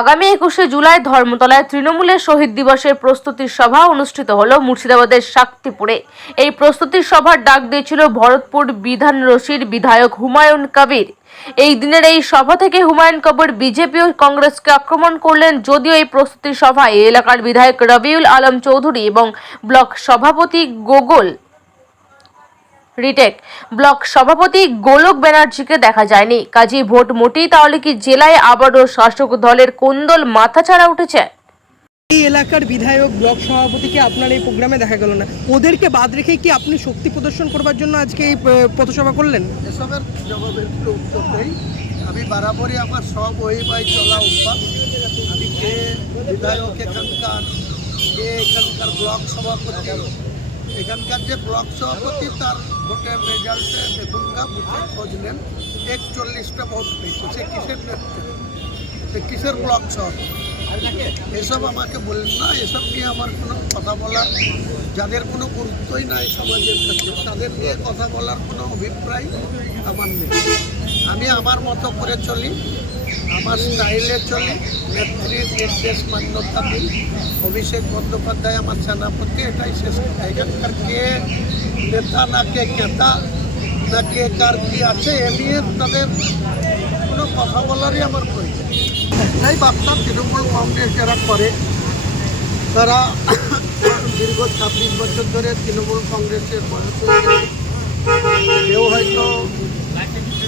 আগামী 21শে জুলাই ধর্মতলায় তৃণমূলের শহীদ দিবসের প্রস্তুতির সভা অনুষ্ঠিত হলো মুর্শিদাবাদের শাক্তিপুরে। এই প্রস্তুতির সভার ডাক দিয়েছিল ভরতপুর বিধান রশির বিধায়ক হুমায়ুন কবির। এই দিনের এই সভা থেকে হুমায়ুন কবির বিজেপি ও কংগ্রেসকে আক্রমণ করলেন। যদিও এই প্রস্তুতির সভায় এলাকার বিধায়ক রবিউল আলম চৌধুরী এবং ব্লক সভাপতি ব্লক সভাপতি গোলক ব্যানার্জিকে দেখা যায়নি। কাজেই ভোট মোটেই তাহলে কি জেলায় আবারও শাসক দলের কোন্দল মাথাচাড়া উঠেছে? এই এলাকার বিধায়ক ব্লক সভাপতিকে আপনার এই প্রোগ্রামে দেখা গেল না, ওদেরকে বাদ রেখে কি আপনি শক্তি প্রদর্শন করবার জন্য আজকে এই পথসভা করলেন? এসবের জবাবের কোনো উত্তর নেই। আমি বরাবরই আমার সব ওইভাবে চলা অভ্যাস। আমি কে বিধায়ক এখানকার, কে এখানকার ব্লক সভাপতি, এখানকার যে ব্লক সভাপতি তার ভোটের রেজাল্টে দেখুন না, বুথের খোঁজ নেন, 41টা ভোট পেয়েছে। সে কিসের নেতৃত্ব, সে কিসের ব্লক সভাপতি? এসব আমাকে বললেন না। এসব নিয়ে আমার কোনো কথা বলার, যাদের কোনো গুরুত্বই নাই সমাজের কাছে, তাদের নিয়ে কথা বলার কোনো অভিপ্রায় আমার নেই। আমি আমার মতো করে চলি, আমার স্টাইলে চলি, নেত্রীর নির্দেশ মান্যতা দিই। অভিষেক বন্দ্যোপাধ্যায় আমার সেনাপতি, এটাই শেষ কথা। এখানকার কে নেতা না কে কেতা না কে কার কী আছে এ নিয়ে তাদের কোনো কথা বলারই আমার প্রয়োজন। তাই ভাবতাম তৃণমূল কংগ্রেস যারা করে তারা দীর্ঘ 26 বছর ধরে তৃণমূল কংগ্রেসের বয়স হয়ে কেউ হয়তো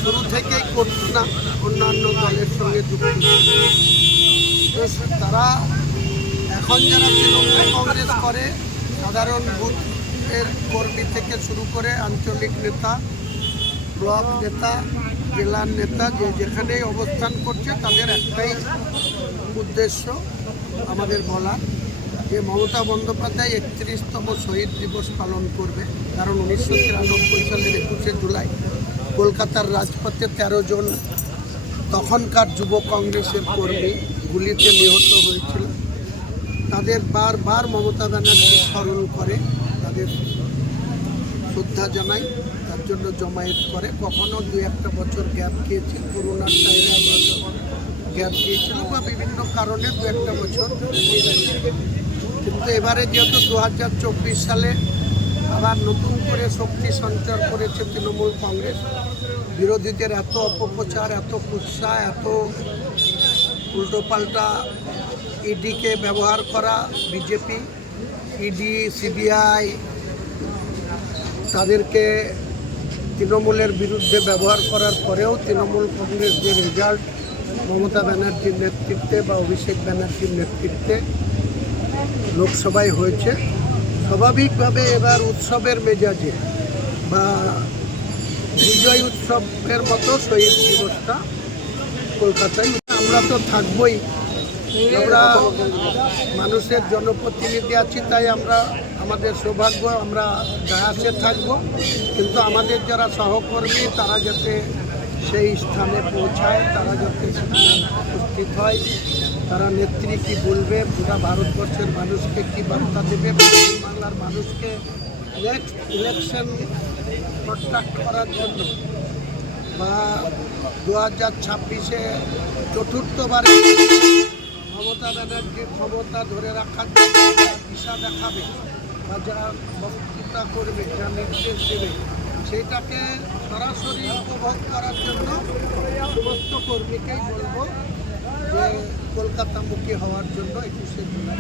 শুরু থেকেই করত না, অন্যান্য দলের সঙ্গে যুক্ত। তারা এখন যারা তৃণমূল কংগ্রেস করে, সাধারণ বুথের কর্মী থেকে শুরু করে আঞ্চলিক নেতা, ব্লক নেতা, জেলার নেতা, যে যেখানেই অবস্থান করছে তাদের একটাই উদ্দেশ্য আমাদের বলা যে মমতা বন্দ্যোপাধ্যায় 31তম শহীদ দিবস পালন করবে। কারণ 1993 সালের 21শে জুলাই কলকাতার রাজপথে 13 জন তখনকার যুব কংগ্রেসের কর্মী গুলিতে নিহত হয়েছিল। তাদের বারবার মমতা ব্যানার্জি স্মরণ করে, তাদের শ্রদ্ধা জানাই, তার জন্য জমায়েত করে। কখনো 2-1 বছর গ্যাপ খেয়েছে, করোনার টাইমে গ্যাপ দিয়েছিল বা বিভিন্ন কারণে 2-1 বছর। কিন্তু এবারে যেহেতু 2024 সালে আবার নতুন করে শক্তি সঞ্চার করেছে তৃণমূল কংগ্রেস, বিরোধীদের এত অপপ্রচার, এত কুৎসা, এত উল্টোপাল্টা ইডিকে ব্যবহার করা, বিজেপি, ইডি, সিবিআই তাদেরকে তৃণমূলের বিরুদ্ধে ব্যবহার করার পরেও তৃণমূল কংগ্রেস যে রেজাল্ট মমতা ব্যানার্জির নেতৃত্বে বা অভিষেক ব্যানার্জির নেতৃত্বে লোকসভায় হয়েছে, স্বাভাবিকভাবে এবার উৎসবের মেজাজে বা বিজয় উৎসবের মতো শহীদ দিবসটা কলকাতায় আমরা তো থাকবই। আমরা মানুষের জনপ্রতিনিধি আছি, তাই আমরা, আমাদের সৌভাগ্য, আমরা ডায়াসে থাকবো। কিন্তু আমাদের যারা সহকর্মী তারা যাতে সেই স্থানে পৌঁছায়, তারা যাতে সেখানে উপস্থিত হয়, তারা নেত্রী কী বলবে, পুরা ভারতবর্ষের মানুষকে কী বার্তা দেবে, বাংলার মানুষকে নেক্সট ইলেকশন প্রোটেক্ট করার জন্য বা 2026-এ চতুর্থবারে মমতা ব্যানার্জির ক্ষমতা ধরে রাখার জন্য দিশা দেখাবে বা যারা বক্তৃতা করবে, যা নির্দেশ দেবে, সেইটাকে সরাসরি উপভোগ করার জন্য সমস্ত কর্মীকেই বলবো যে কলকাতামুখী হওয়ার জন্য 21শে জুলাই